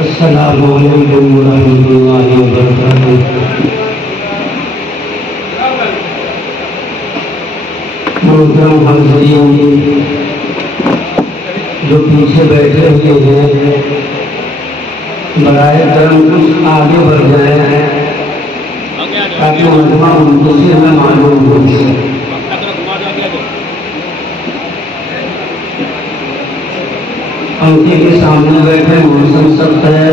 السلام علیکم ورحمۃ اللہ وبرکاتہ۔ محترم حاضرین جو پیچھے بیٹھے ہوئے ہیں، برائے کرم کچھ آگے بڑھ جائیں تاکہ مجمع منتشر میں معلوم ہو سکے۔ پنکھے کے سامنے بیٹھے موسم سخت ہے،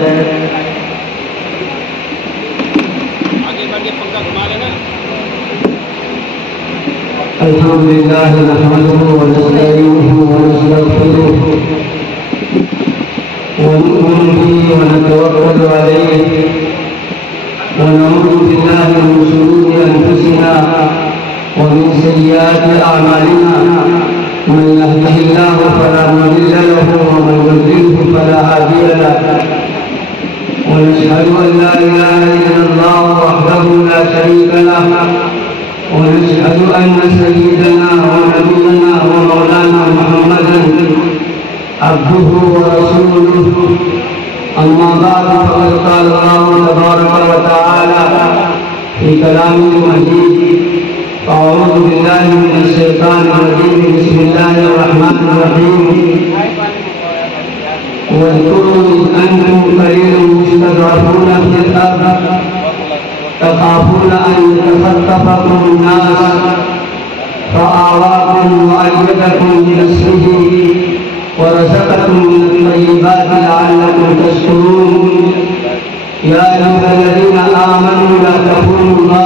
الحمدللہ نحمدہ ونستعینہ ونستغفرہ ونؤمن بہ ونتوکل علیہ ونعوذ باللہ من شرور انفسنا ومن سیئات اعمالنا، من يهده الله فلا مضل له ومن يضلله فلا هادي له، ونشهد ان لا اله الا الله وحده لا شريك له، ونشهد ان سيدنا ونبينا ومولانا محمدا عبده ورسوله، اما بعد فقد قال الله تبارك وتعالى في كلامه المجيد: أعوذ بالله من الشيطان الرجيم، بسم الله الرحمن الرحيم. واذكروا إذ أنتم قليل مستضعفون في الأرض تخافون أن يتخطفكم الناس فآواكم وأيدكم بنصره ورزقكم من الطيبات لعلكم تشكرون. يا أيها الذين آمنوا لا تخونوا الله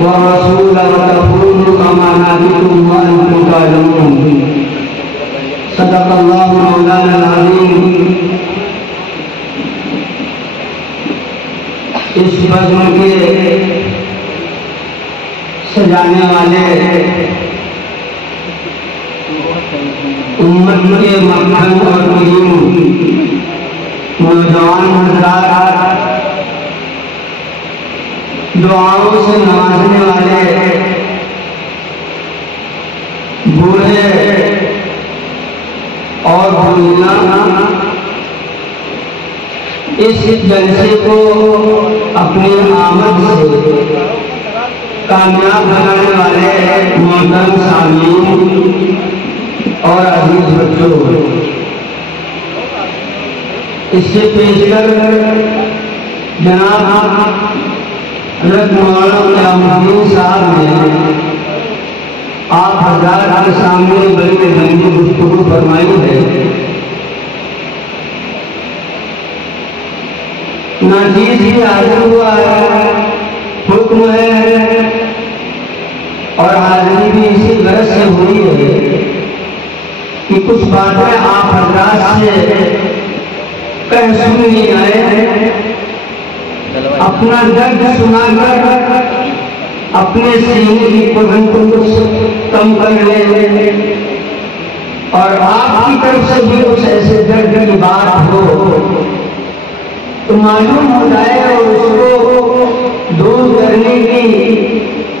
والرسول وتخونوا أماناتكم وأنتم تعلمون. صدق الله مولانا العظيم. اس بزم کے سجانے والے امت کے مکھن اور کریم نوجوان حضرات، دعاؤں سے نوازنے والے بوڑھے اور بوڑھیاں، اس جلسے کو اپنی آمد سے کامیاب بنانے والے محترم سامعین اور عزیز بچوں، اس سے پیش کر جناب حضرت مولانا قیام الدین صاحب نے آپ حضرات کے سامنے بڑی لمبی گفتگو فرمائی ہے۔ ناچیز ہی حاضر ہوا ہے، حکم ہے، اور حاضری بھی اسی غرض سے ہوئی ہے کہ کچھ باتیں آپ حضرات سے کہہ سننی آئے، اپنا درد سنا کر اپنے سینے کی پڑھن کو کچھ کم کر لے، اور آپ کی طرف سے بھی کچھ ایسے درد کی بات ہو تو معلوم ہو جائے اور اس کو دور کرنے کی،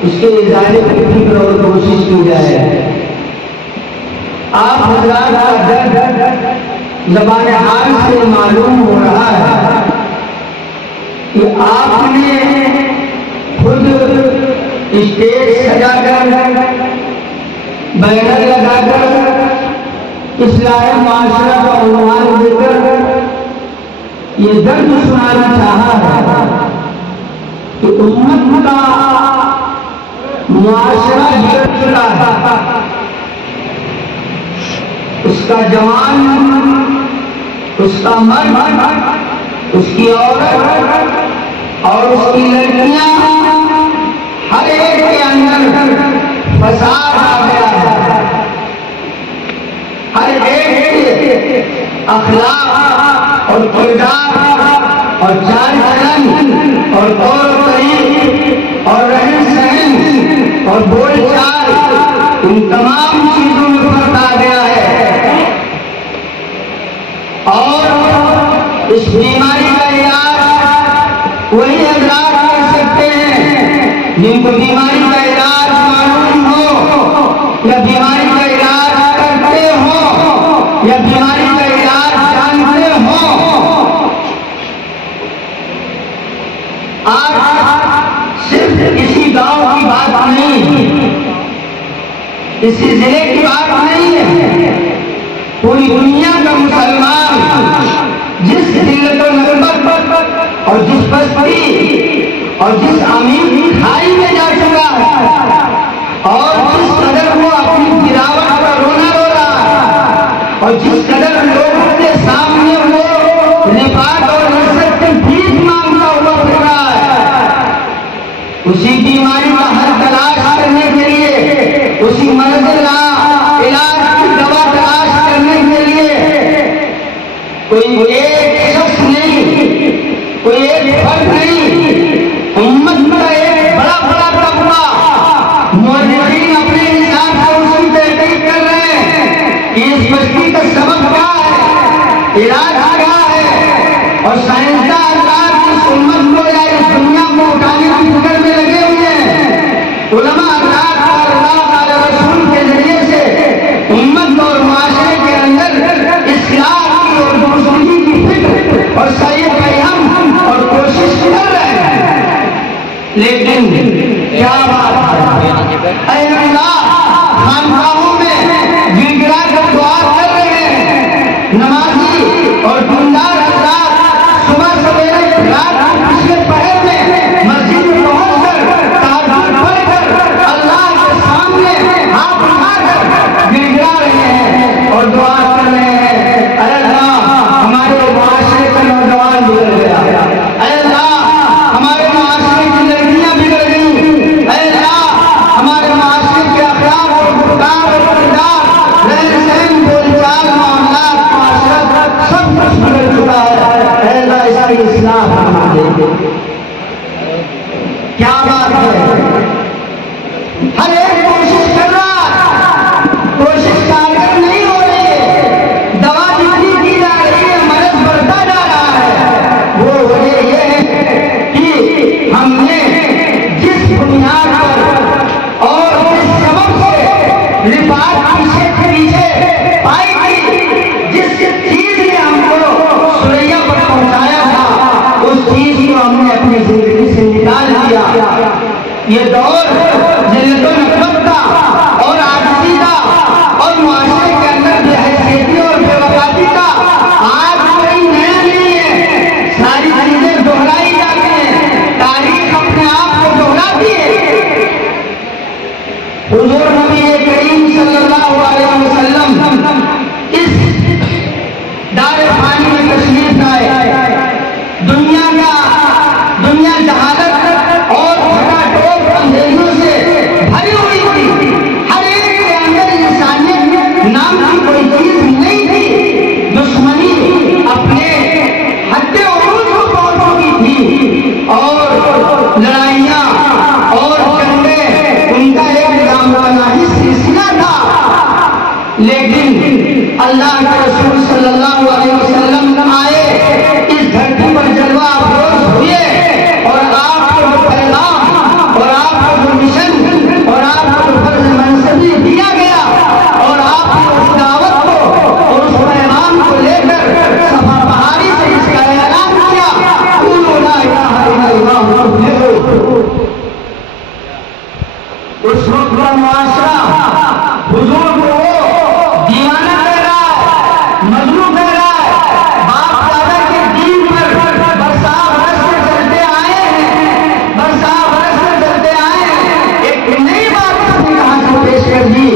اس کے ازالے کی فکر اور کوشش کی جائے۔ آپ حضرات کا درد زبان حال سے معلوم ہو رہا ہے کہ آپ نے خود اسٹیج سجا کر، بینر لگا کر، اصلاح معاشرہ کا عنوان دے کر یہ درد سنانا چاہا ہے کہ امت کا معاشرہ بگڑ چکا ہے، اس کا جوان، اس کا مرد، اس کی عورت اور اس کی لڑکیاں، ہر ایک کے اندر فساد آ گیا ہے، ہر ایک کے اخلاق اور کردار اور چال چلن اور طور طریق اور رہن سہن اور بول چال، ان تمام چیزوں میں فرق آ گیا ہے، اور اس بیماری کا علاج وہی حضرات کر سکتے ہیں جن کو بیماری کا علاج معلوم ہو، یا بیماری کا علاج کرتے ہو، یا بیماری کا علاج جانتے ہو، کسی ضلع کی بات نہیں ہے، پوری دنیا کا مسلمان جس ذلت و نکبت اور جس بستی اور جس امین کی کھائی میں جا چکا ہے اور جس قدر وہ اپنی گراوٹ کا رونا رو رہا ہے اور جس قدر لوگوں کے سامنے وہ رفاق اور عزت کی بھیک مانگتا ہوا پھر رہا ہے، اسی بیماری کا حل تلاش کرنے کے لیے، اسی مرض علاج کی دوا تلاش کرنے کے لیے کوئی ایک شخص نہیں، کوئی ایک فرد نہیں، امت کا ایک بڑا بڑا طبقہ مورخین اپنے حساب سے اسی تحقیق کر رہے ہیں کہ اس بستی کا سبب کیا ہے، علاج کیا ہے، اور سائنسداں اللہ کی اس امت کو یا اس دنیا کو اٹھانے کی فکر میں لگے ہوئے ہیں۔ علماء اللہ تعالی رسول کے ذریعے سے امت اور معاشرے کے اندر اصلاح کی اور درستگی کی فکر اور صحیح فہم اور کوشش کر رہے ہیں، لیکن کیا بات ہے، اے اللہ خانقاہوں میں گر گرا کر دعا کر رہے ہیں، نمازی اور دیندار حضرات صبح سویرے رات کے پچھلے پہر میں مسجد میں پہنچ کر تہجد پڑھ کر اللہ کے سامنے ہاتھ اٹھا کر گر گرا رہے ہیں اور دعا کر رہے ہیں، اے اللہ ہمارے معاشرے کا نوجوان بگڑ گیا، اے اللہ ہمارے معاشرے کی لڑکیاں بگڑ گئی، اے اللہ ہمارے معاشرے کے اخلاق اور گفتار اور کردار، رہن سہن، بول چال، معاملات، معاشرت سب کچھ بگڑ چکا ہے، اے اللہ اس کی اصلاح فرما دے۔ کیا بات ہے، ہر ایک کوشش کر رہا ہے، کوشش کارگر نہیں ہو رہی ہے، دوا جتنی کی جا رہی ہے مرض بڑھتا جا رہا ہے، وہ وجہ یہ ہے کہ ہم نے جس بنیاد پر اور جس سبب سے رفاق پیچھے پائی تھی، جس چیز نے ہم کو سریا پر پہنچایا تھا، اس چیز کو ہم نے اپنی زندگی سے نکال دیا۔ یہ دور ذلت و نکبت کا اور عاجزی کا اور معاشرے کے اندر بے حیثیتی اور بے وفاقی کا آج کوئی نیا نہیں ہے، ساری چیزیں دہرائی جاتی ہیں، تاریخ اپنے آپ کو دہراتی ہے۔ حضور نبی کریم صلی اللہ علیہ وسلم اس دار فانی میں تشریف لائے، دنیا جہالت اور گھٹا ٹوپ اندھیریوں سے بھری ہوئی تھی، ہر ایک کے اندر انسانیت نام کی کوئی چیز نہیں تھی، دشمنی اپنے حد عروج کو پہنچ چکی تھی اور لڑائیاں اور جنگیں ان کا ایک لامعنی سلسلہ تھا، لیکن اللہ کے رسول صلی اللہ علیہ وسلم آئے، اس دھرتی پر جلوہ افروز ہوئے اور آپ کو جو پیغام اور آپ کو جو مشن اور آپ کو جو فرض منصبی دیا گیا اور آپ کو اس دعوت کو اور اس پیغام کو لے کر صفا پہاڑی سے اس کا اعلان کیا، قولوا لا الہ الا اللہ تفلحوا۔ اس وقت کا معاشرہ حضور کو دیوانہ کہہ رہا ہے، مجنون کہہ رہا ہے، باپ دادا کے دین پر برسا برس سے چلتے آئے ہیں، برسا برس سے چلتے آئے ہیں، ایک نئی بات اس نے کہاں سے پیش کر دی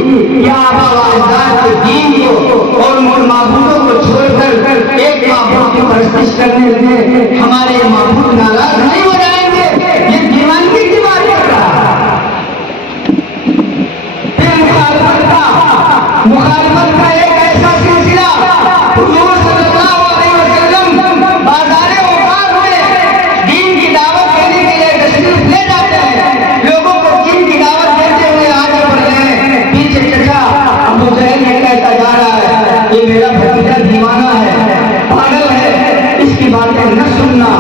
کہ آبا و اجداد کے دین کو اور ان معبودوں کو چھوڑ کر ایک معبود کی پرستش کرنے لگے، ہمارے معبود ناراض نہیں ہو جائیں گے، یہ دیوانگی کی بات کر رہا ہے۔ مخالفت کا ایک ایسا سلسلہ حضور صلی اللہ علیہ وسلم بازار اوقات میں دین کی دعوت دینے کے لیے تشریف لے جاتے ہیں، لوگوں کو دین کی دعوت دیتے ہوئے آگے بڑھ رہے ہیں، پیچھے چچا ابو جہل یہ کہتا جا رہا ہے یہ میرا بھتیجا دیوانہ ہے، پاگل ہے، اس کی باتیں نہ سننا۔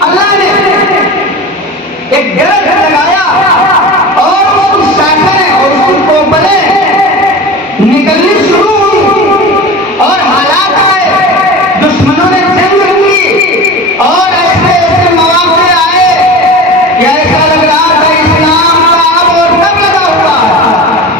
اللہ نے ایک درخت لگایا اور اس کی شاخیں اور اس کی کوپلیں نکلنی شروع ہوئی اور حالات آئے، دشمنوں نے جنگ کی اور ایسے ایسے مواقع آئے کہ ایسا لگ رہا تھا اسلام کا اب اور تب لگا ہوا ہے،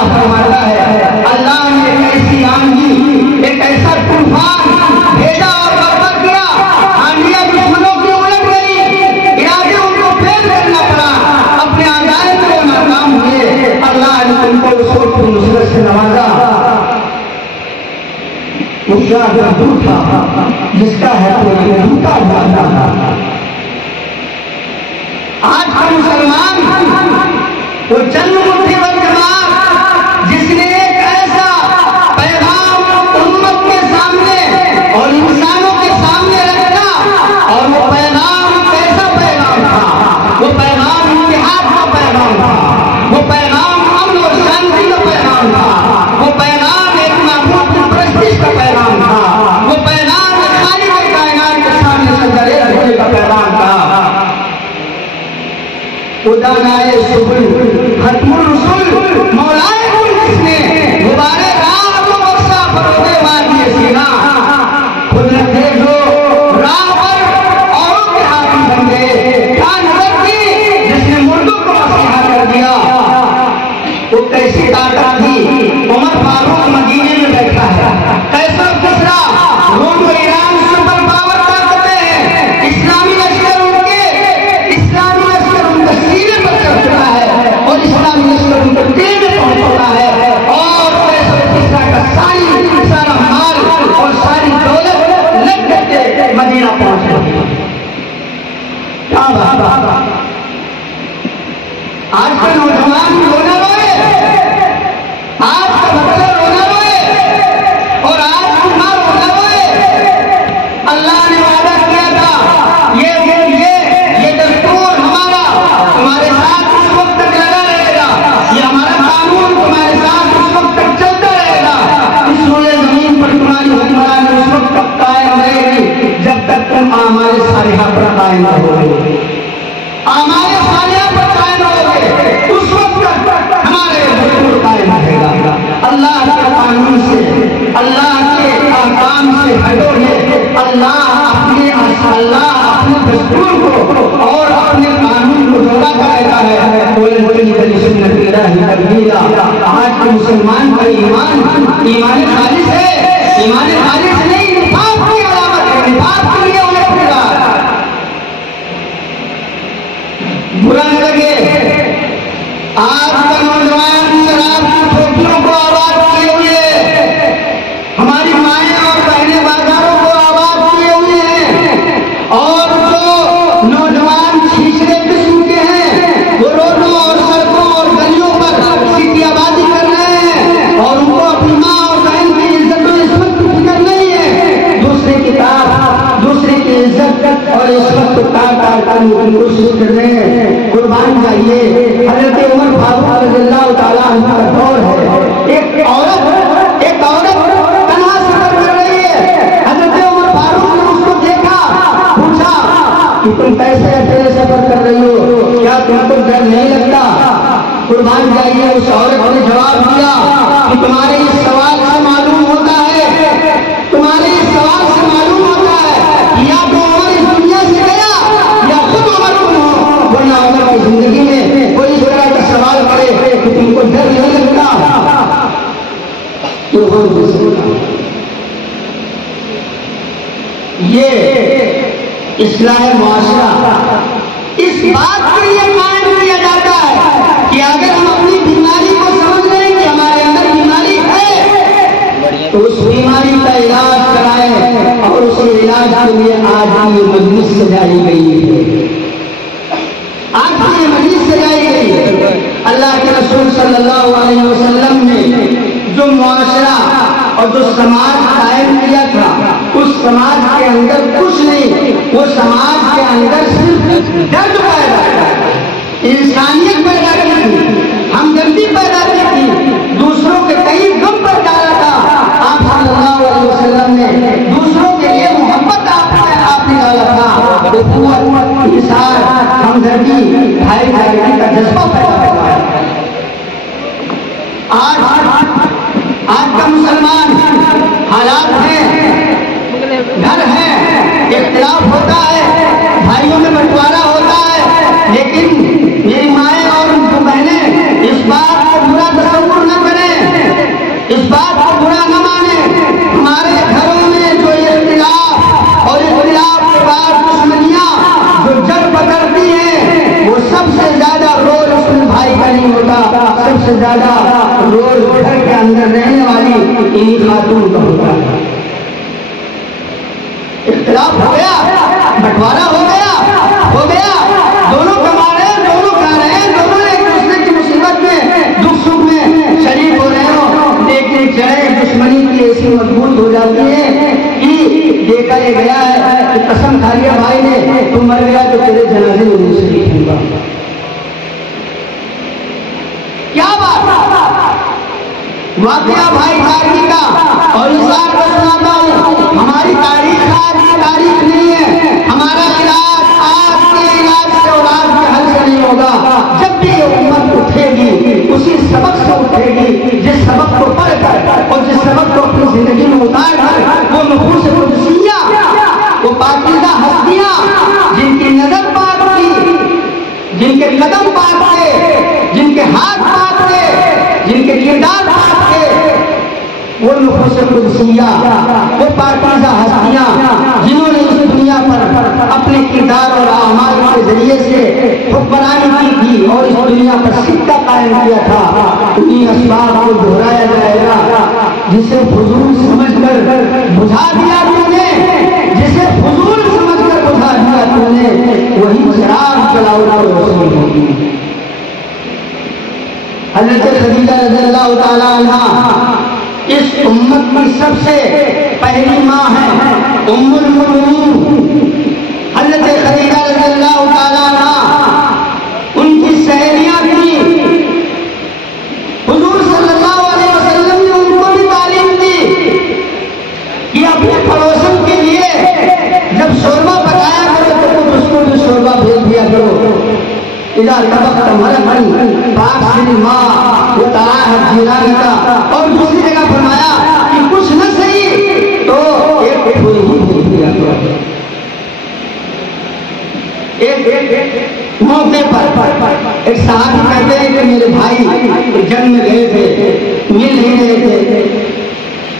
اللہ فرماتا ہے اللہ نے ایک ایسی آندھی ایک ایسا طوفان بھیجا اور برپا کیا، آندیاں دشمنوں کی الٹ گئی، ارادے ان کو فیل کرنا پڑا، اپنے آزائے میں وہ ناکام ہوئے، اللہ نے ان کو اس وقت نصرت سے نوازا۔ دور تھا جس کا ہے تو ڈوبتا جاتا تھا۔ آج کا مسلمان وہ چند مٹھی بھر جماعت جس نے ایک ایسا پیغام امت کے سامنے اور انسانوں کے سامنے رکھا، اور وہ پیغام کیسا پیغام تھا؟ وہ پیغام اتحاد کا پیغام تھا، وہ پیغام امن اور شانتی کا پیغام تھا، وہ پیغام ایک معبود کی پرستش کا پیغام تھا، وہ پیغام خالق کائنات کے سامنے سجدے رکھنے کا پیغام تھا۔ خدائے سبل ختم الرسل مولائے ملک جس نے غبارے راہ کو بخشا فروغ وادی سینا، خود رکھے جو راہ پر اوروں کے حاکم بن گئے، کیا نظر کی جس نے مردوں کو مسیحا کر دیا۔ وہ کیسی طاقت تھی، عمر فاروق مدینے میں بیٹھا ہے، کیسر کسرا روم و ایران سپر پاور طاقتیں ہیں، اسلامی لشکر ان کے سینے پر چڑھ چکا ہے اور اسلامی لشکر ان کے دل میں پہنچ چکا ہے، اور کیسر کسرا کا سارا مال اور ساری دولت لگ کے مدینہ پہنچ گئی۔ کیا بات! آج کا نوجوان رونا روئے، آج کا بچہ رونا روئے، اور آج کی ماں رونا روئے۔ اللہ نے وعدہ کیا تھا یہ دستور ہمارا تمہارے ساتھ اس وقت تک لگا رہے گا، یہ ہمارا قانون تمہارے ساتھ اس وقت تک چلتا رہے گا، اس روئے زمین پر تمہاری حکمرانی اس وقت تک قائم رہے گی جب تک تم اعمال صالحہ پر قائم رہوگے، اعمال صالحہ پر قائم رہوگے، اس وقت تک ہمارے دستور قائم رہے گا۔ اللہ کے قانون سے، اللہ کے احکام سے ہٹو گے، اللہ اپنے دستور کو اور اپنے قانون کو جوڑا کرتا ہے۔ آج کے مسلمان کا ایمان خالص ہے، ایمان خالص نہیں، نفاق کی علامت ہے، نفاق کے لیے الٹ پھرا۔ برا نہ لگے، آج کا نوجوان شراب کی ٹھوکریوں کو آباد کیے ہوئے، ہماری مائیں اور بہنیں بازاروں کو آباد کیے ہوئے ہیں، اور جو نوجوان چھیچڑے قسم کے ہیں وہ روڈوں اور سڑکوں اور گلیوں پر سیٹی آبادی کر رہے ہیں، اور ان کو اپنی ماں اور بہن کی عزت و عصمت کی فکر نہیں ہے، دوسرے کی کتاب، دوسرے کی عزت اور عصمت کو کاٹ کرنے کی کوشش کر رہے ہیں۔ قربان جائیے، حضرت عمر فاروق رضی اللہ تعالیٰ عنہ کا دور ہے، ایک عورت تنہا سفر کر رہی ہے، حضرت عمر فاروق نے اس کو دیکھا، پوچھا کہ تم کیسے اکیلے سفر کر رہی ہو، کیا تم کو ڈر نہیں لگتا؟ قربان جائیے، اس عورت نے جواب دیا کہ تمہارے اس سوال سے معلوم ہوتا ہے، تمہارے اس سوال سے معلوم ہوتا ہے یا تو عمر اس دنیا سے گیا یا خود عمر تم ہو، ورنہ عمر کی زندگی میں کوئی اس طرح کا سوال کرے کہ تم کو ڈر نہیں لگتا۔ یہ اصلاح معاشرہ اس بات کے لیے قائم کیا جاتا ہے کہ اگر ہم اپنی بیماری کو سمجھ لیں کہ ہمارے اندر بیماری ہے تو اس بیماری کا علاج کرائیں، اور اس علاج کے لیے آج کی مجلس سجائی گئی ہے، آج کی مجلس سجائی گئی ہے۔ اللہ کے رسول صلی اللہ علیہ وسلم نے جو معاشرہ اور جو سماج قائم کیا تھا، اس سماج کے اندر کچھ نہیں، وہ سماج کے اندر صرف درد پیدا کرتا، انسانیت پیدا کی تھی، ہمدردی پیدا کی تھی، دوسروں کے کئی غم پر ڈالا تھا۔ آپ صلی اللہ علیہ وسلم نے دوسروں کے لیے محبت آپ نے ڈالا تھا، اخوت، انصاف، ہمدردی، بھائی چارگی کا جذبہ پیدا ہوا ہے۔ آج کا مسلمان حالات ہیں، گھر ہے، اختلاف ہوتا ہے، بھائیوں میں بنٹوارا ہوتا ہے، لیکن میری مائیں اور بہنیں اس بات کو برا تصور نہ کریں زیادہ روز گھر کے اندر رہنے والی انہی خاتون کا ہوتا ہے۔ اختلاف ہو گیا، بٹوارا ہو گیا، دونوں کما رہے ہیں، دونوں کھا رہے ہیں، دونوں ایک دوسرے کی مصیبت میں دکھ سکھ میں شریک ہو رہے ہو، لیکن جڑیں دشمنی کی ایسی مضبوط ہو جاتی ہے کہ دیکھا یہ گیا ہے کہ قسم کھا لیا بھائی نے تم مر گیا تو تیرے جنازے میں نہیں شریک ہوں گا۔ کیا بات واقعہ بھائی تاریخ کا، اور اس بات کو سناتا ہوں، ہماری تاریخ تاریخ نہیں ہے، ہمارا علاج آج کے علاج سے اور آج کے حل سے نہیں ہوگا۔ جب بھی یہ امت اٹھے گی اسی سبق سے اٹھے گی جس سبق کو پڑھ کر اور جس سبق کو اپنی زندگی میں اتار کر وہ نفوس قدسیہ، وہ پاکیزہ ہستیاں جن کی نظر پاک تھی، جن کے قدم پاک تھے، جن کے ہاتھ پاک تھے، جن کے کردار پاک تھے، وہ نفوس قدسیہ، وہ پاکیزہ ہستیاں جنہوں نے اس دنیا پر اپنے کردار اور اعمال کے ذریعے سے حکمرانی کی تھی اور اس دنیا پر سکہ قائم کیا تھا، انہیں اسباب کو دہرایا جائے گا۔ جسے فضول سمجھ کر بجھا دیا تو نے، جسے فضول سمجھ کر بجھا دیا تو نے، وہی چراغ جلاؤ اور روشنی ہوگی۔ حضرت خدیجہ رضی اللہ تعالی عنہ اس امت کی سب سے پہلی ماں ہے، ام المؤمنین حضرت خدیجہ رضی اللہ تعالی عنہ۔ ان کی سہیلیاں بھی حضور صلی اللہ علیہ وسلم نے ان کو بھی تعلیم دی کہ اپنے پڑوسن کے لیے جب شوربہ پکایا کرو تو تم اس کو بھی شوربہ بھیج دیا کرو۔ اذا طبقت مرقا فاغسل الماء وتعاهد جيرانك، اور دوسری جگہ فرمایا کہ کچھ نہ صحیح تو ایک پھول ہی بھیج دیا کرو۔ ایک موقع پر ایک صحابی کہتے ہیں کہ میرے بھائی جنگ میں گئے تھے، مل نہیں رہے تھے،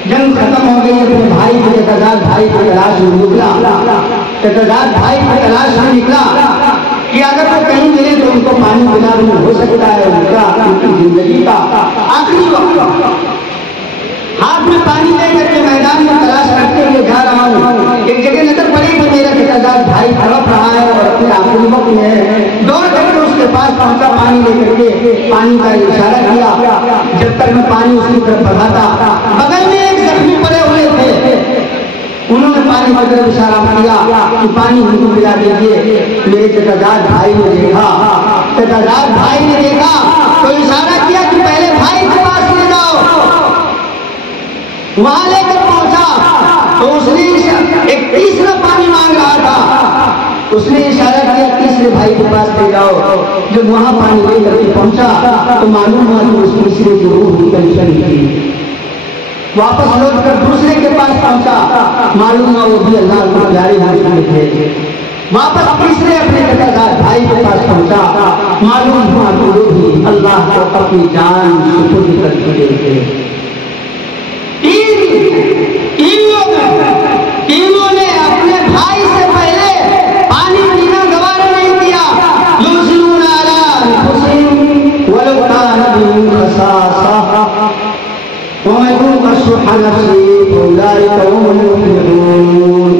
جنگ ختم ہو گئی، اپنے بھائی کو تضاد بھائی کی تلاش میں نکلا، تضاد بھائی کی تلاش میں نکلا کہ اگر وہ کہیں ملے تو ان کو پانی پلا بھی ہو سکتا ہے، ان کی زندگی کا آخری وقت۔ ہاتھ میں پانی لے کر کے میدان میں تلاش کرتے ہوئے جا رہا ہوں، ایک جگہ نظر پڑی کہ میرا تضاد بھائی تڑپ رہا ہے اور اپنے آخری وقت میں ہے، دوڑ کر کے اس کے پاس پہنچا، پانی لے کر کے پانی کا اشارہ کیا، جب تک میں پانی اس کی طرف بڑھاتا، بغل میں ایک زخمی پڑے ہوئے تھے، انہوں نے پانی کی طرف اشارہ کیا کہ پانی ان کو پلا دیجیے۔ میرے تضاد بھائی نے دیکھا، تضاد بھائی نے دیکھا تو اشارہ کیا کہ پہلے بھائی کے پاس لے جاؤ، وہاں لے کر پہنچا تو اس نے ایک تیسرا پانی مانگ رہا تھا، اس نے اشارہ کیا تیسرے بھائی کے پاس لے جاؤ۔ جب وہاں پانی لے کر کے پہنچا تو معلوم ہوا کہ اس تیسرے کی روح نکل چلی تھی۔ واپس لوٹ کر دوسرے کے پاس پہنچا، معلوم ہوا وہ بھی اللہ کو پیارے حاضر تھے۔ واپس تیسرے اپنے تضاد بھائی کے پاس پہنچا، معلوم ہوا کہ وہ بھی اللہ کو اپنی جان سپرد کر چکے تھے۔ تینوں نے اپنے بھائی سے پہلے پانی پینا گوارا نہیں کیا۔ یؤثرون علی انفسہم ولو کان بہم خصاصہ ومن یوق شح نفسہ فاولئک هم المفلحون۔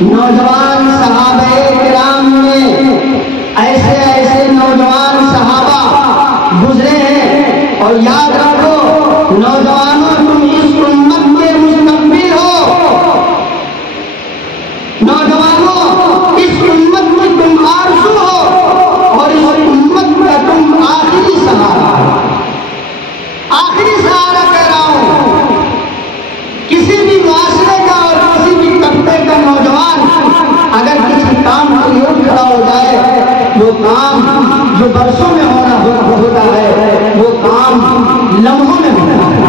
نوجوان صحابہ کرام میں ایسے ایسے نوجوان صحابہ گزرے ہیں، اور یاد رکھو نوجوانوں تم اس امت کے مستقبل ہو، نوجوانوں اس امت میں تم آرزو ہو، اور اس امت کا تم آخری سہارا ہو۔ آخری سہارا کہہ رہا ہوں، کسی بھی معاشرے کا اور کسی بھی طبقے کا نوجوان اگر کسی کام کے لیے کھڑا ہو جائے، وہ کام جو برسوں میں ہوتا ہے وہ کام لمحوں میں ہوتا ہے۔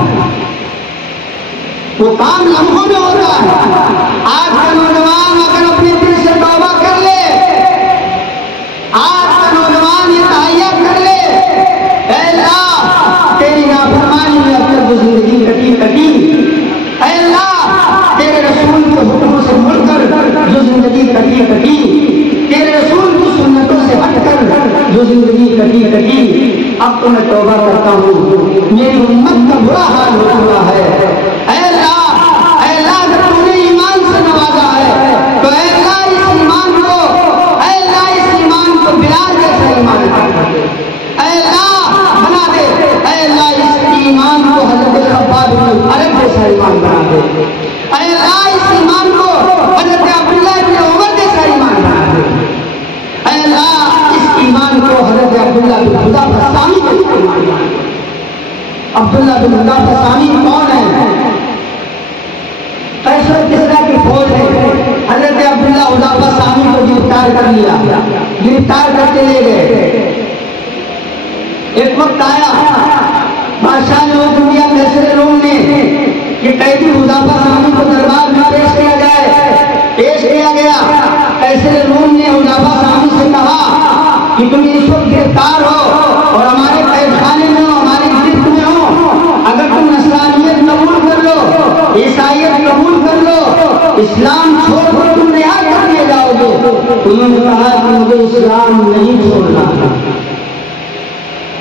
تو میں توبہ کرتا ہوں، میری امت کا برا حال ہو چکا ہے۔ اے اللہ اگر تم نے ایمان سے نوازا ہے تو اے اللہ اس ایمان کو بلال جیسا ایمان بنا دے، اے اللہ بنا دے، اے اللہ اس ایمان کو حضرت خباب بن عرب جیسا ایمان بنا دے، اے اللہ اس ایمان کو حضرت عبداللہ بن عمر جیسا ایمان بنا دے، اے اللہ اس ایمان کو حضرت عبداللہ بن حذافہ سامی جیسا ایمان بنا دے۔ عبداللہ بن حذافہ سامی کون ہے؟ قیصر کسریٰ کی فوج ہے، حضرت عبداللہ حذافہ سامی کو گرفتار کر لیا، گرفتار کر کے لے گئے۔ ایک وقت آیا بادشاہ نے حکم دیا قیصر روم نے کہ قیدی حذافہ سامی کو دربار میں پیش کیا جائے۔ پیش کیا گیا، قیصر روم نے حذافہ سامی سے کہا کہ تم اس وقت گرفتار ہو اور ہمارے قید خانے میں ہو، ہماری گرفت میں ہو، اگر تم نصرانیت قبول کر لو، عیسائیت قبول کر لو، اسلام چھوڑ کر تم رہا کر دیے جاؤ گے۔ انہوں نے کہا کہ مجھے اسلام نہیں چھوڑنا،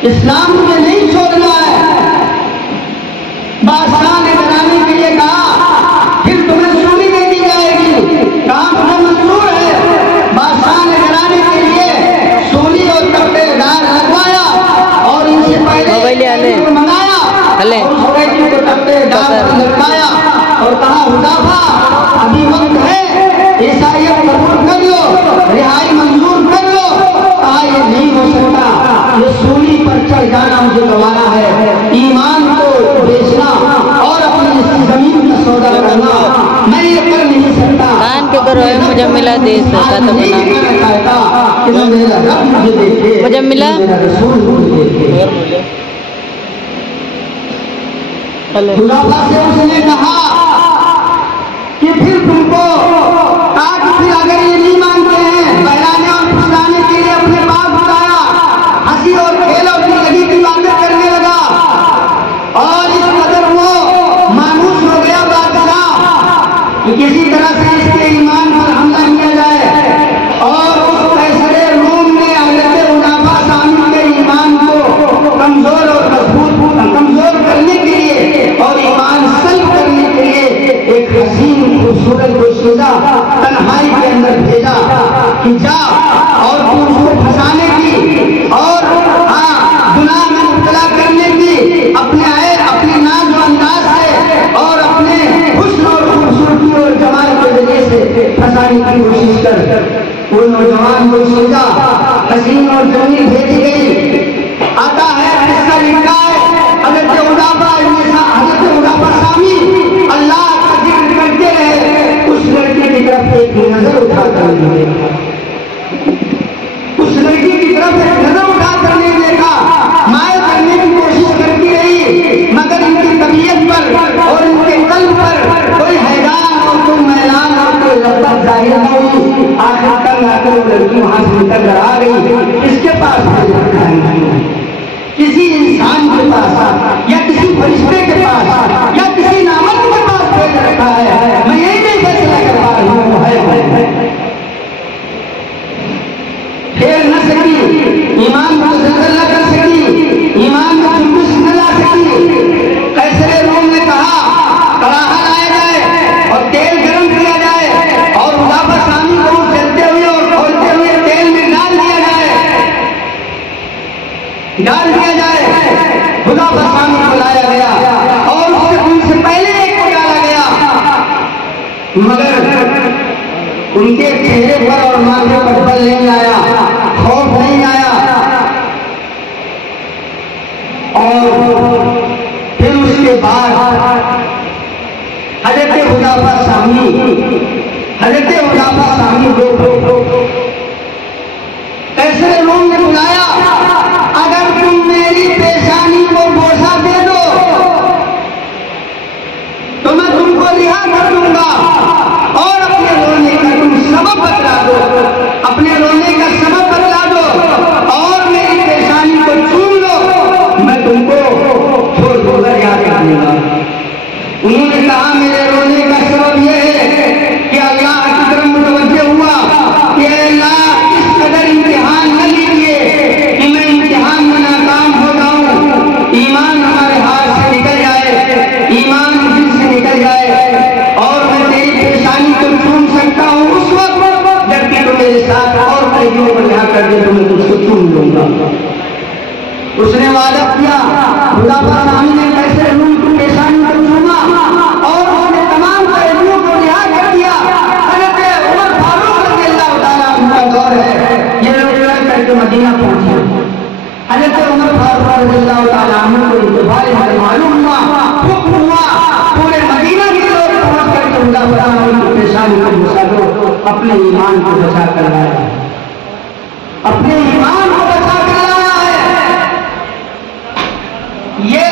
اسلام مجھے نہیں چھوڑنا ہے۔ بادشاہ نے بنانے کے لیے کہا پھر تمہیں سولی دے دی جائے گی، کہا تمہیں منظور ہے۔ بادشاہ نے بنانے کے لیے سولی اور تختے دار لگوایا اور ان سے پہلے منگایا اور قیدی کو تختے دار پر لٹکایا اور کہا حذافہ ابھی وقت ہے، عیسائیت قبول کر لو، رہائی منظور کر لو۔ کہا یہ نہیں ہو سکتا، یہ سولی پر چڑھ جانا مجھے گوارا ہے، ایمان کو بیچنا اور اپنی زمین کا سودا کرنا میں یہ کر نہیں سکتا۔ کان کے کرو ہے مجملہ دیس کا تو بنا مجملہ حذافہ سے اس نے کہا کہ پھر تم کو پھر اگر یہ نہیں مانتے ہیں، بہلانے اور پھسلانے کے لیے اپنے پاس بتایا، ہنسی اور کھیل اور زندگی کی باتیں کرنے لگا اور اس قدر وہ مانوس ہو گیا بادشاہ کہ کسی طرح سے اس کے ایمان پر حملہ کیا جائے، اور اس قیصر روم نے حضرت حذافہ سامی کے ایمان کو کمزور اور کمزور کرنے کے لیے اور ایمان سلب کرنے کے لیے ایک حسین خوبصورت دوشیزہ تنہائی کے اندر بھیجا کہ جا اور تو اس کو پھنسانے کی اور گناہ میں مبتلا کرنے کی اپنے ناز و انداز سے اور اپنے حسن اور خوبصورتی اور جمال کے ذریعے سے پھنسانے کی کوشش کر۔ وہ نوجوان دوشیزہ حسین اور جمیل بھیجی گئی۔ آتا ہے قصہ لکھا ہے حضرت حذافہ سامی اللہ کا ذکر کرتے رہے، اس لڑکی کی طرف ایک نظر اٹھا کر نہیں دیکھا، اس لڑکی کی طرف ایک نظر اٹھا کر نہیں دیکھا، مائل کرنے کی کوشش کرتی رہی مگر ان کی طبیعت پر اور ان کے قلب پر کوئی حیران اور کوئی میلان اور کوئی رغبت ظاہر نہ ہوئی۔ آخر تک آ کر وہ لڑکی وہاں سے نکل کر آ گئی، اس کے پاس کسی انسان کے پاس یا کسی فرشتے کے پاس یا کسی نامرد کے پاس بھیج رکھا ہے، میں یہی نہیں فیصلہ کر پا رہی ہوں وہ ہے۔ پھیر نہ سکی، ایمان کو زلزلہ نہ کر سکی، ایمان کو جنبش نہ لا سکی۔ قیصر روم نے کہا کڑاہا لایا جائے اور تیل گرم کیا جائے اور حذافہ سامی کو جلتے ہوئے اور کھولتے ہوئے تیل میں ڈال دیا جائے۔ حذافہ سامی کو لایا گیا اور ان سے پہلے ایک کو ڈالا گیا، مگر ان کے چہرے پر اور ماتھے پر بل نہیں آیا، خوف نہیں آیا۔ اور پھر اس کے بعد حضرت حذافہ سامی کو قیصر روم نے بلایا، اگر تم میری پیشانی کو بوسہ دے دو تو میں تم کو رہا کر دوں گا، اور اپنے رونے کا تم سبب بتلا دو، اپنے رونے کا سبب بتلا دو اور میری پیشانی کو چوم لو، میں تم کو چھوڑ دوں گا، رہا کر دوں گا۔ انہوں نے کہا میرے رونے کا سبب یہ ہے کہ اللہ کی طرف متوجہ ساتھ اور قیدیوں کو رہا کر دے تو میں تجھ کو چن لوں گا. اس نے وعدہ کیا خدا پر نامی نے کیسے روم کی پیشانی کو چوما اور اس نے تمام قیدیوں کو رہا کر دیا. حضرت عمر فاروق رضی اللہ تعالیٰ عنہ کا دور ہے. یہ لوگ لڑ کر کے مدینہ پہنچے. حضرت عمر فاروق رضی اللہ تعالیٰ عنہ کو انتفاع میں معلوم ہوا, حکم ہوا, پورے مدینہ کے لوگ پہنچ کر کے خدا پر نامی کی پیشانی کو بچا دو. اپنے ایمان کو بچا کر لایا, اپنے ایمان کو بچا کر لایا ہے. یہ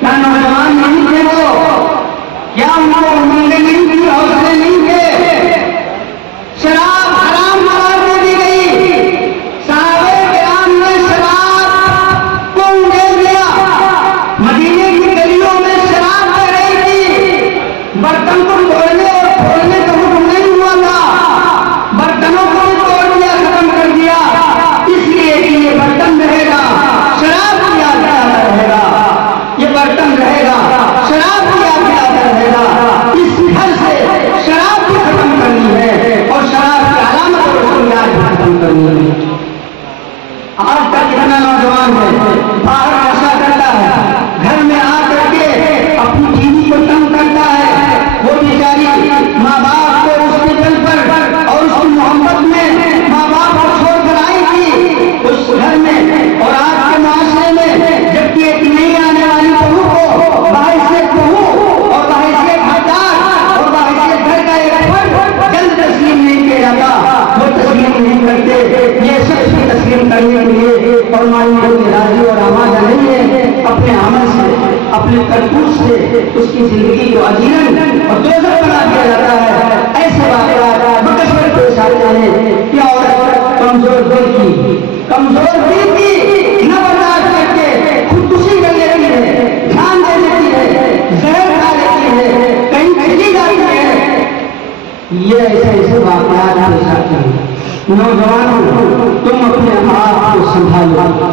کیا نوجوان نہیں تھے وہ؟ کیا ان کو امنگیں نہیں تھی, حوصلے نہیں تھے؟ شراب حرام قرار دے دی گئی. صحابہ کرام نے شراب کو انگیز لیا. مدینے کی گلیوں میں شراب بہ رہی تھی. برتن کو توڑنے اور پھوڑنے کا حکم نہیں ہوا تھا. برتنوں کو توڑ دیا, ختم کر دیا, اس لیے کہ یہ برتن رہے گا, شراب کی یاد دلاتا رہے گا. یہ برتن رہے گا, شراب کی یاد دلاتا رہے گا. اس گھر سے شراب بھی ختم کرنی ہے اور شراب کی علامت اور رسولیات بھی ختم کرنی ہے. آج تک اتنا نوجوان ہے, باہر نشہ کرتا ہے, گھر میں آ کر کے اپنی بیوی کو تنگ کرتا ہے. وہ بیچاری ماں باپ کو ہاسپٹل پر اور اس کی محبت میں ماں باپ کو چھوڑ کر آئی تھی اس گھر میں. اور آج کے معاشرے میں جبکہ ایک نئی آنے والی بہو کو باحثیت بہو اور باحثیت حقدار اور باحثیت گھر کا ایک فرد جلد تسلیم نہیں کیا جاتا. وہ تسلیم نہیں کرتے. یہ شخص بھی تسلیم کرنے کے لیے اور معلوم کے راضی اور آمادہ نہیں ہے. اپنے عمل سے, اپنے کرتوت سے اس کی زندگی کو عجیرن اور دوزخ بنا دیا جاتا ہے. ایسے واقعات بکثرت پیش آتے ہیں کہ عورت کمزور دل کی, کمزور دل کی نہ برداشت کر کے خودکشی کر لیتی ہے, دھیان دے دیتی ہے, زہر کھا لیتی ہے, کہیں بھیجی جاتی ہے. یہ ایسے واقعات پیش آتے ہیں. نوجوانوں, تم اپنے آپ کو سنبھالو.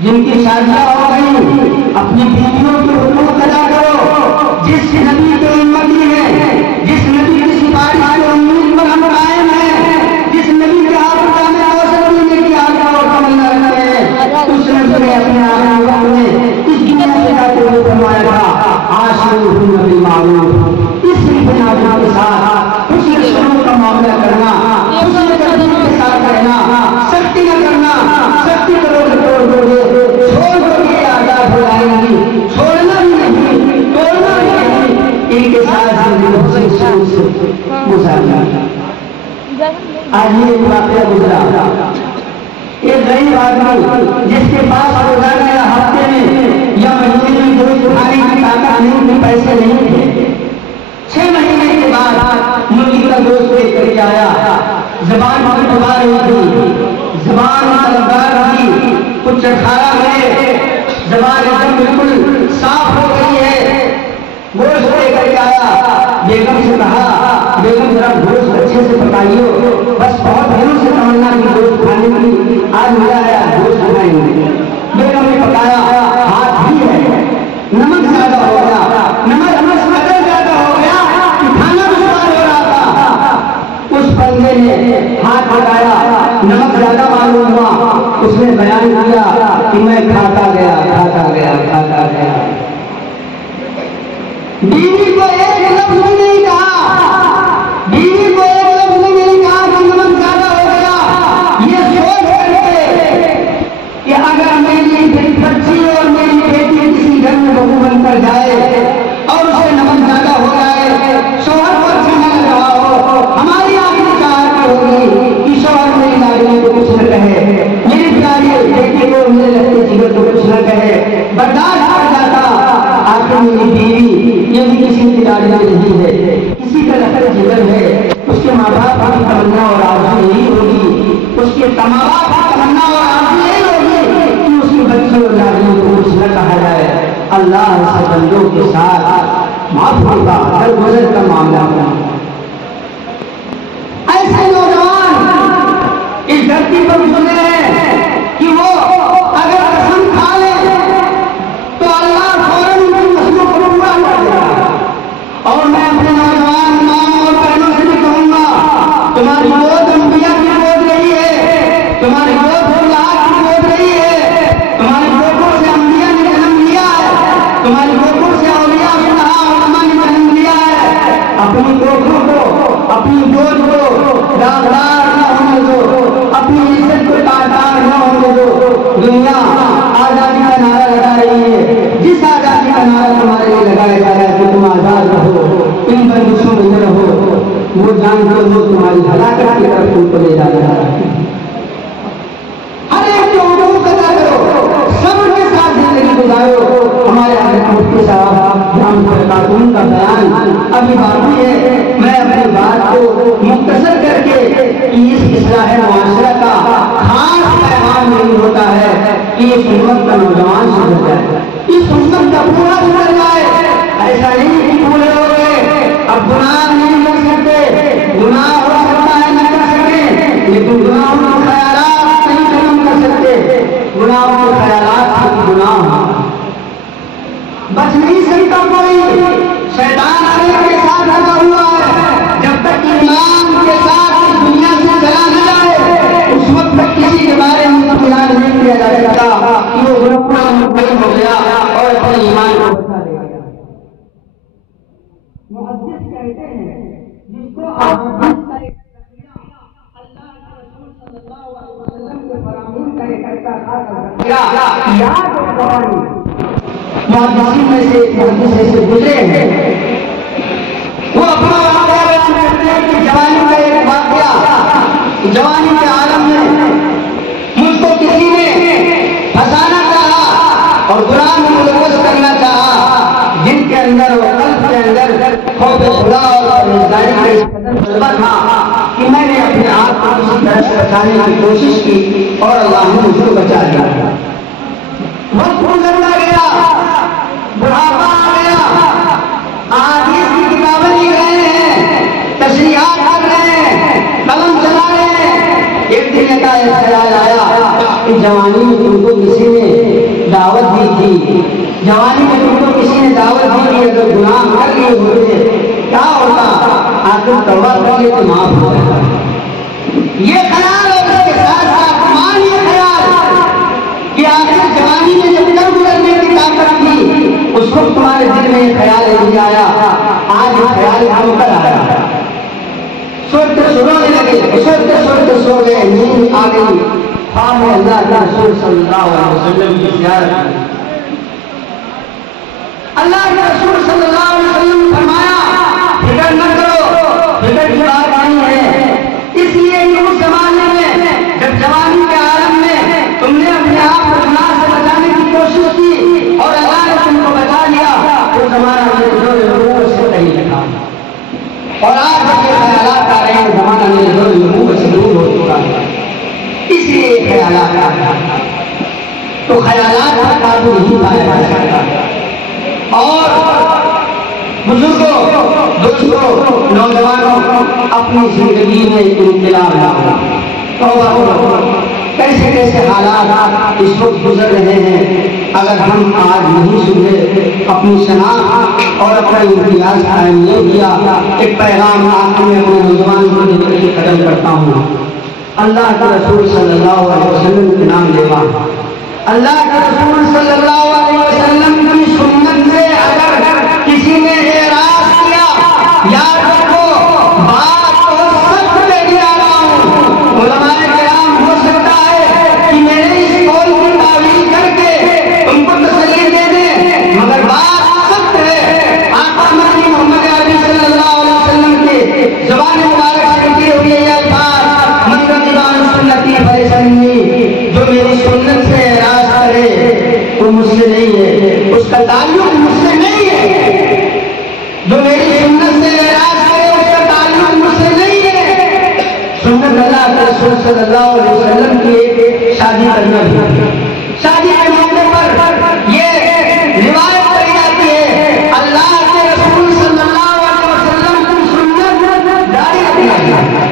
جن کی شادیاں ہو گئی اپنی بیویوں کے حقوق ادا کرو. جس نبی کے امتی ہیں, جس نبی کی سفارش کے امید پر ہم قائم ہیں, جس نبی کے ہاتھ میں اوسط ملنے کی آگاہ اور تمنا رکھتے ہیں, اس نبی نے اپنے آخری وقت میں اس دنیا سے جاتے ہوئے فرمایا تھا عاشروہن بالمعروف. اس بنا کے ساتھ حسن سلوک کا معاملہ کرنا, حسن سلوک کے ساتھ رہنا, سختی نہ کرنا. سختی کرو تو توڑ دو گے, چھوڑ دو گے آزاد ہو جائیں گی. چھوڑنا بھی نہیں, توڑنا بھی نہیں, ان کے ساتھ حسن سلوک سے گزارنا. آج یہ ایک واقعہ گزرا. ایک غریب آدمی جس کے پاس روزانہ یا ہفتے میں یا مہینے میں گوشت کھانے کی طاقت نہیں تھی, پیسے نہیں تھے. 6 مہینے کے بعد مرغی کا گوشت لے کر کے آیا. زبان پر دبا رہی تھی, زبان طلبگار تھی, کچھ چٹکارا گئے, زبان ایک بالکل صاف ہو گئی ہے. گوشت لے کر کے آیا. بیگم سے کہا بیگم ذرا گوشت اچھے سے پکائیے, بس بہت دنوں سے تمنا کی گوشت کھانے کی, آج ملا ہے گوشت کھائیں گے. بیگم نے پکایا, ہاتھ بھی ہے, نمک زیادہ ہو گیا, نمک قدر زیادہ ہو گیا کہ کھانا دشوار ہو رہا تھا. اس بندے نے ہاتھ پکایا, نمک زیادہ معلوم ہوا. اس نے بیان کیا کہ میں کھاتا گیا, کھاتا گیا, کھاتا گیا. بیوی کو ایک لفظ بھی نہیں کہا, بیوی کو ایک لفظ بھی نہیں کہا کہ نمک زیادہ ہو گیا. یہ سوچ کر کے کہ اگر میری بچی اور میری بیٹی کسی گھر میں بہو بن کر جائے اور اسے نمک زیادہ ہو جائے, شوہر کو اچھا نہ لگ رہا ہو, ہماری آخری چاہت ہوگی کہ شوہر میری لاڈلی کو کچھ نہ کہے, میری پیاری بیٹی کو میرے لگتے جگر کو کچھ نہ کہے, برداشت کر جاتا. آخر میری بیوی یہ بھی کسی کی لاڈلی نہیں ہے, کسی کا لگتا جگر ہے. اس کے ماں باپ کی تمنا اور آرزو یہی ہوگی, اس کے تمام کی تمنا اور آرزو یہی ہوگی کہ اس کی بچی اور لاڈلی کو کچھ نہ کہا جائے. اللہ سے بندوں کے ساتھ معاف ہوگا, ہر گزر کا معاملہ ہوگا. ایسے نوجوان اس دھرتی پر گزرے ہیں کہ وہ اگر قسم کھا لے تو اللہ فوراً ان کی مسلوں کو پورا کر دے گا. اور میں اپنے نوجوان ماں اور بہنوں سے بھی کہوں گا, تمہاری گود انبیاء کی گود رہی ہے، تمہاری گود اللہ کی گود رہی ہے، تمہاری گودوں سے انبیاء نے جنم لیا ہے، تمہاری گودوں سے اولیاء علماء نے جنم لیا ہے۔ اپنی گودوں کو، اپنی گود کو داغدار نہ ہونے دو، اپنی عزت کو داغدار نہ ہونے دو۔ دنیا آزادی کا نعرہ لگا رہی ہے، جس آزادی کا نعرہ تمہارے لیے لگایا جا رہا ہے کہ تم آزاد رہو، ان بندشوں میں نہ رہو، وہ جان کر وہ تمہاری ہلاکت کی طرف تم کو لے جا رہا ہے۔ ہر ایک کو حقوق ادا کرو، صبر کے ساتھ زندگی گزارو۔ ہمارے حضرت مفتی صاحب جان خاتون کا بیان ابھی باقی ہے، میں اپنی بات کو مختصر کر کے اس اصلاح معاشرہ کا خاص پیغام نہیں ہوتا ہے کہ اس امت کا نوجوان سدھر جائے، اس امت کا پورا سدھر جائے۔ ایسا نہیں کہ پورے ہو گئے، اب گناہ نہیں کر سکتے، گناہ ہو سکتا ہے نہ کر سکیں، لیکن گناہوں کے خیالات نہیں ختم کر سکتے، گناہوں کے خیالات سے گناہ بچ نہیں سکتا کوئی۔ شیطان علیہ کے ساتھ لگا ہوا ہے، جب تک ایمان کے ساتھ اس دنیا سے چلا نہ جائے اس وقت تک کسی کے بارے میں اطمینان نہیں کیا جا سکتا کہ وہ گناہ مقبول ہو گیا اور اپنے ایمان کو بچا لے گیا۔ محدث کہتے ہیں جس کو احادیث کا ایک اللہ کے رسول صلی اللہ علیہ وسلم کے فرامین کا ایک اچھا خاص یاد رکھوانی محدثین میں سے محدث ایسے گزرے ہیں، وہ اپنا واقعہ بیان کرتے ہیں کہ جوانی کا ایک واقعہ، جوانی کے عالم میں مجھ کو کسی نے پھنسانا چاہا اور غلام ملوث کرنا چاہا، جن کے اندر اور قلب کے اندر خوف خدا اور پرہیزگاری کا اس قدر جذبہ تھا کہ میں نے اپنے آپ کو کسی طرح سے بچانے کی کوشش کی اور اللہ نے مجھ کو بچا لیا۔ وقت گزرتا گیا، بڑھاپا آ گیا، احادیث کی کتابیں لکھ رہے ہیں، تشریحات کر رہے ہیں، قلم چلا رہے ہیں۔ ایک دن کا ایک خیال آیا کہ جوانی میں تم کو کسی نے دعوت دی تھی، جوانی میں تم کو کسی نے دعوت دی تھی، اگر گناہ کر لیے ہوتے کیا ہوتا؟ آخر توبہ کر لیے تو معاف ہو جاتا۔ یہ خیال اور اس کے ساتھ ساتھ مان یہ خیال کہ آخر جوانی میں جب کر گزرنے کی طاقت تھی اس وقت تمہارے دل میں یہ خیال نہیں آیا، آج یہ خیال ہم پر آیا۔ سوچتے سونے لگے، سوچتے سوچتے سو گئے، نیند آ گئی، خواب میں اللہ کے رسول صلی اللہ علیہ وسلم کی زیارت۔ اللہ کے رسول صلی اللہ علیہ وسلم نے فرمایا فکر نہ کرو، فکر کی بات نہیں ہے، اس لیے کہ اس زمانے میں جب جوانی کے عالم میں تم نے اپنے آپ کو گناہ سے بچانے کی کوشش کی اور اللہ نے تم کو بچا لیا، وہ زمانہ میرے زور نبوت سے نہیں تھا، اور آج جب یہ خیالات آ رہے ہیں زمانہ میرے زور نبوت سے دور ہو چکا ہے، اس لیے خیالات آ رہے ہیں، تو خیالات پر قابو نہیں پایا جا سکتا۔ اور بزرگوں، دوستوں، نوجوانوں، اپنی زندگی میں انقلاب لاؤ، توبہ کرو۔ کیسے کیسے حالات اس وقت گزر رہے ہیں، اگر ہم آج نہیں سدھرے، اپنی شناخت اور اپنا امتیاز قائم نہیں کیا۔ ایک پیغام آخر میں اپنے نوجوان کو دے کر کے ختم کرتا ہوں۔ اللہ کے رسول صلی اللہ علیہ وسلم کے نام لیوا، اللہ کے رسول صلی اللہ علیہ وسلم کی سنت سے اگر کسی نے اعراض کیا، یاد رکھو بات کو سچ لے کے آ رہا ہوں۔ علماء کرام ہو سکتا ہے کہ میرے اس قول کی تعویل کر کے تم کو تسلی دے دیں، مگر بات سچ ہے۔ آقا مدنی محمد عربی صلی اللہ علیہ وسلم کے زبان مبارک سے نکلے ہوئے یہ الفاظ، من رغب سنتی فلیس منی، جو میری سنت سے اعراض کرے وہ مجھ سے نہیں ہے، اس کا تعلق مجھ سے نہیں ہے۔ جو میری سنت سے اعراض کرے اس کا تعلق مجھ سے نہیں ہے۔ سنت اللہ کے رسول صلی اللہ علیہ وسلم کی ایک شادی کرنا بھی، شادی کے موقع پر یہ روایت کری جاتی ہے اللہ کے رسول صلی اللہ علیہ وسلم کی سنت داڑھی رکھنا،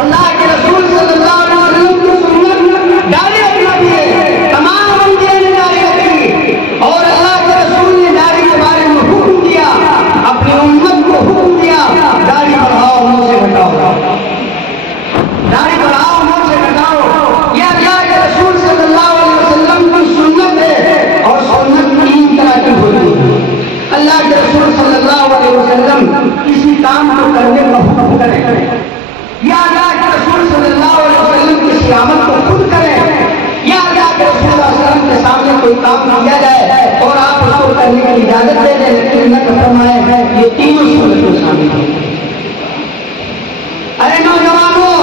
اللہ کے رسول صلی اللہ علیہ وسلم کی سنت داڑھی رکھنا بھی ہے۔ تمام انبیاء نے داڑھی رکھی اور اللہ کے رسول نے داڑھی کے بارے میں حکم دیا، اپنی امت کو حکم دیا داڑھی بڑھاؤ، کرنے کا حکم کریں یا اللہ کے رسول صلی اللہ علیہ وسلم کی سیامت کو خود کریں یا اللہ کے رسول صلی اللہ علیہ وسلم کے سامنے کوئی کام کیا جائے اور آپ اس کو کرنے کی اجازت دے دیں لیکن اللہ کا فرمایا یہ تینوں صورتیں شامل ہیں۔ ارے نوجوانوں،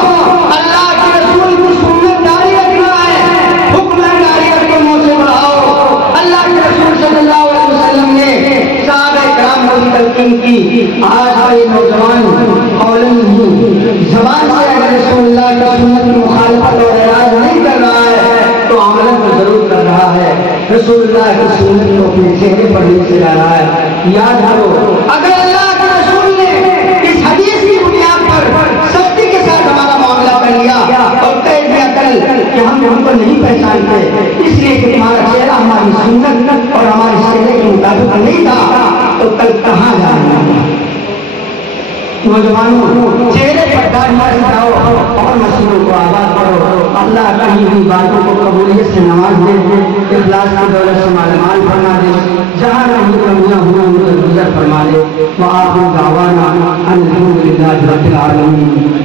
اللہ کے رسول کی سنت جاری رکھنا ہے، حکم جاریت کو منہ سے بڑھاؤ۔ اللہ کے رسول صلی اللہ علیہ وسلم نے صحابہ کرام کو تلقین کی، آج ہمارے نوجوان قولن زبان سے اگر رسول اللہ کی سنت کی مخالفت اور اعراض نہیں کر رہا ہے تو عملاً تو ضرور کر رہا ہے، رسول اللہ کی سنت کو اپنے چہرے پر نہیں چلا رہا ہے۔ یاد کرو، اگر اللہ کے رسول نے اس حدیث کی بنیاد پر سختی کے ساتھ ہمارا معاملہ کر لیا اور کہہ دیا کل کہ ہم کو نہیں پہچانتے اس لیے کہ تمہارا چہرہ ہماری سنت اور ہمارے چہرے کے مطابق نہیں تھا، تو کل کہاں جانا ہے؟ نوجوانوں، چہرے پر داڑھی مت جاؤ اور مسجدوں کو آباد کرو۔ اللہ کہیں بھی باتوں کو قبولیت سے نواز دے، اخلاص کی دولت سے مال مال فرما دے، جہاں کہیں کمیاں ہوئی ان کو گزر فرما دے۔ وآخر دعوانا ان الحمد للہ رب العالمین۔